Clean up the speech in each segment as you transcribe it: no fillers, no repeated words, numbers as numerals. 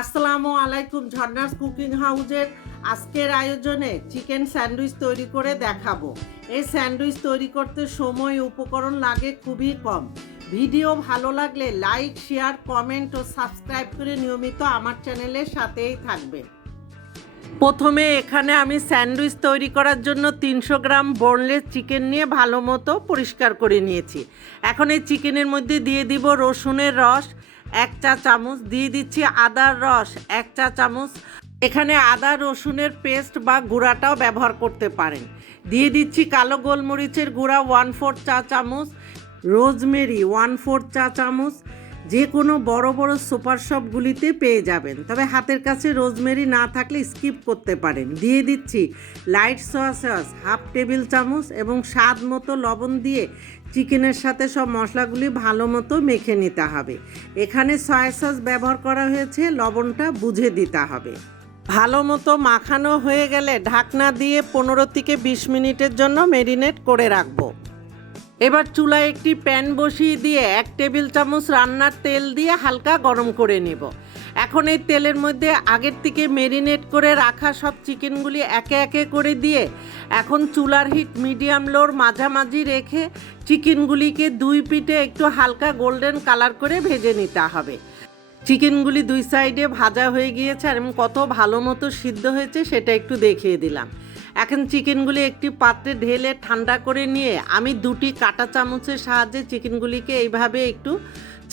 আসসালামু আলাইকুম। ঝর্ণাস কুকিং হাউজের আজকের আয়োজনে চিকেন স্যান্ডউইচ তৈরি করে দেখাবো। এই স্যান্ডউইচ তৈরি করতে সময় উপকরণ লাগে খুবই কম। ভিডিও ভালো লাগলে লাইক, শেয়ার, কমেন্ট ও সাবস্ক্রাইব করে নিয়মিত আমার চ্যানেলের সাথেই থাকবেন। প্রথমে এখানে আমি স্যান্ডউইচ তৈরি করার জন্য 300 গ্রাম বোনলেস চিকেন নিয়ে ভালো মতো পরিষ্কার করে নিয়েছি। এখন এই চিকেনের মধ্যে দিয়ে দিব রসুনের রস 1 চা চামচ, দিয়ে দিচ্ছি আদার রস 1 চা চামচ। এখানে আদা রসুনের পেস্ট বা গুঁড়াটাও ব্যবহার করতে পারেন। দিয়ে দিচ্ছি কালো গোলমরিচের গুঁড়া 1/4 চা চামচ, রোজমেরি 1/4 চা চামচ। যে কোনো বড় বড় সুপার শপগুলিতে পেয়ে যাবেন, তবে হাতের কাছে রোজমেরি না থাকলে স্কিপ করতে পারেন। দিয়ে দিচ্ছি লাইট সয়া সস 1/2 টেবিল চামচ এবং স্বাদ মতো লবণ দিয়ে চিকেনের সাথে সব মশলাগুলি ভালো মতো মেখে নিতে হবে। এখানে সয়া সস ব্যবহার করা হয়েছে, লবণটা বুঝে দিতে হবে। ভালো মতো মাখানো হয়ে গেলে ঢাকনা দিয়ে 15 থেকে 20 মিনিটের জন্য ম্যারিনেট করে রাখবো। এবার চুলায় একটি প্যান বসিয়ে দিয়ে 1 টেবিল চামচ রান্নার তেল দিয়ে হালকা গরম করে নেব। এখন এই তেলের মধ্যে আগের থেকে ম্যারিনেট করে রাখা সব চিকেনগুলি একে একে করে দিয়ে এখন চুলার হিট মিডিয়াম লোর মাঝামাঝি রেখে চিকেনগুলিকে দুই পিঠে একটু হালকা গোল্ডেন কালার করে ভেজে নিতে হবে। চিকেনগুলি দুই সাইডে ভাজা হয়ে গিয়েছে এবং কত ভালো মতো সিদ্ধ হয়েছে সেটা একটু দেখিয়ে দিলাম। এখন চিকেনগুলি একটি পাত্রে ঢেলে ঠান্ডা করে নিয়ে আমি 2টি কাঁটা চামচের সাহায্যে চিকেনগুলিকে এইভাবে একটু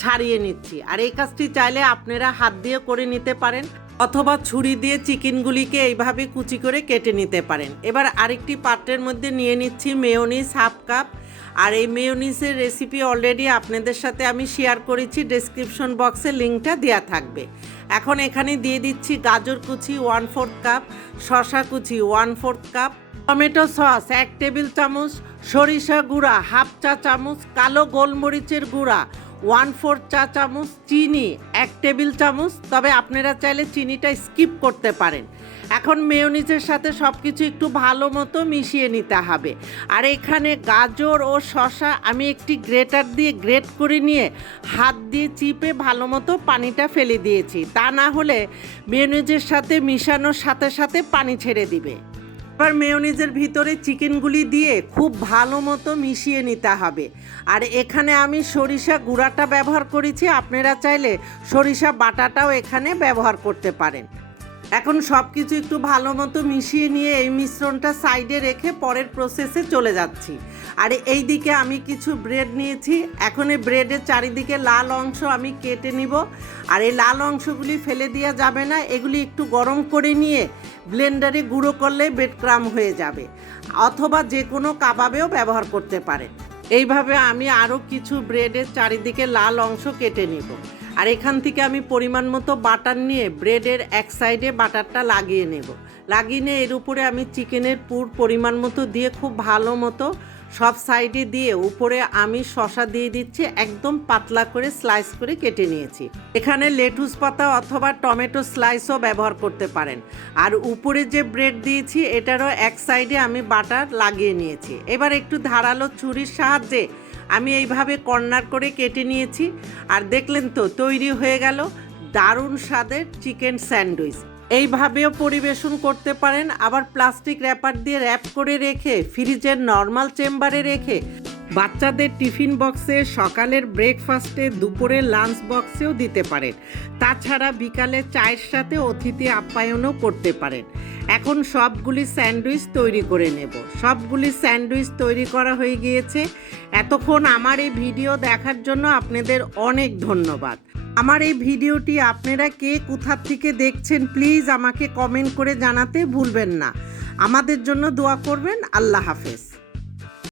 ছাড়িয়ে নিচ্ছি। আর এই কাজটি চাইলে আপনারা হাত দিয়ে করে নিতে পারেন অথবা ছুরি দিয়ে চিকেনগুলিকে এইভাবে কুচি করে কেটে নিতে পারেন। এবার আরেকটি পাত্রের মধ্যে নিয়ে নিচ্ছি মেয়োনিজ 1/2 কাপ। আর এই মেয়োনিজের রেসিপি অলরেডি আপনাদের সাথে আমি শেয়ার করেছি, ডেসক্রিপশন বক্সে লিঙ্কটা দেওয়া থাকবে। এখন এখানে দিয়ে দিচ্ছি গাজর কুচি 1/4 কাপ, শসা কুচি 1/4 কাপ, টমেটো সস 1 টেবিল চামচ, সরিষা গুঁড়া 1/2 চা চামচ, কালো গোলমরিচের গুঁড়া 1/4 চা চামচ, চিনি 1 টেবিল চামচ, তবে আপনারা চাইলে চিনিটা স্কিপ করতে পারেন। এখন মেয়োনিজের সাথে সব কিছু একটু ভালো মতো মিশিয়ে নিতে হবে। আর এখানে গাজর ও শসা আমি একটি গ্রেটার দিয়ে গ্রেট করে নিয়ে হাত দিয়ে চিপে ভালো মতো পানিটা ফেলে দিয়েছি, তা না হলে মেয়োনিজের সাথে মিশানোর সাথে সাথে পানি ছেড়ে দিবে। এবার মেয়োনিজের ভিতরে চিকেনগুলি দিয়ে খুব ভালো মতো মিশিয়ে নিতে হবে। আর এখানে আমি সরিষা গুঁড়াটা ব্যবহার করেছি, আপনারা চাইলে সরিষা বাটাটাও এখানে ব্যবহার করতে পারেন। এখন সব কিছু একটু ভালো মতো মিশিয়ে নিয়ে এই মিশ্রণটা সাইডে রেখে পরের প্রসেসে চলে যাচ্ছি। আর এই দিকে আমি কিছু ব্রেড নিয়েছি, এখন এই ব্রেডের চারিদিকে লাল অংশ আমি কেটে নিব। আর এই লাল অংশগুলি ফেলে দেওয়া যাবে না, এগুলি একটু গরম করে নিয়ে ব্লেন্ডারে গুঁড়ো করলে ব্রেড ক্রাম্ব হয়ে যাবে, অথবা যে কোনো কাবাবেও ব্যবহার করতে পারেন। এইভাবে আমি আরও কিছু ব্রেডের চারিদিকে লাল অংশ কেটে নিব। আর এখান থেকে আমি পরিমাণ মতো বাটার নিয়ে ব্রেডের এক সাইডে বাটারটা লাগিয়ে নেব। লাগিয়ে নিয়ে এর উপরে আমি চিকেনের পুর পরিমাণ মতো দিয়ে খুব ভালো মতো সব সাইডে দিয়ে উপরে আমি শসা দিয়ে দিচ্ছি, একদম পাতলা করে স্লাইস করে কেটে নিয়েছি। এখানে লেটুস পাতা অথবা টমেটো স্লাইসও ব্যবহার করতে পারেন। আর উপরে যে ব্রেড দিয়েছি এটারও এক সাইডে আমি বাটার লাগিয়ে নিয়েছি। এবার একটু ধারালো ছুরির সাহায্যে আমি এইভাবে কর্নার করে কেটে নিয়েছি। আর দেখলেন তো তৈরি হয়ে গেল দারুণ স্বাদের চিকেন স্যান্ডউইচ। এইভাবেও পরিবেশন করতে পারেন, আবার প্লাস্টিক র্যাপার দিয়ে র্যাপ করে রেখে ফ্রিজের নর্মাল চেম্বারে রেখে বাচ্চাদের টিফিন বক্সে, সকালের ব্রেকফাস্টে, দুপুরের লাঞ্চ বক্সেও দিতে পারেন। তাছাড়া বিকালে চায়ের সাথে অতিথি আপ্যায়নও করতে পারেন। এখন সবগুলি স্যান্ডউইচ তৈরি করে নেব। সবগুলি স্যান্ডউইচ তৈরি করা হয়ে গিয়েছে। এতক্ষণ আমার এই ভিডিও দেখার জন্য আপনাদের অনেক ধন্যবাদ। আমার এই ভিডিওটি আপনারা কে কোথা থেকে দেখছেন প্লিজ আমাকে কমেন্ট করে জানাতে ভুলবেন না। আমাদের জন্য দোয়া করবেন। আল্লাহ হাফেজ।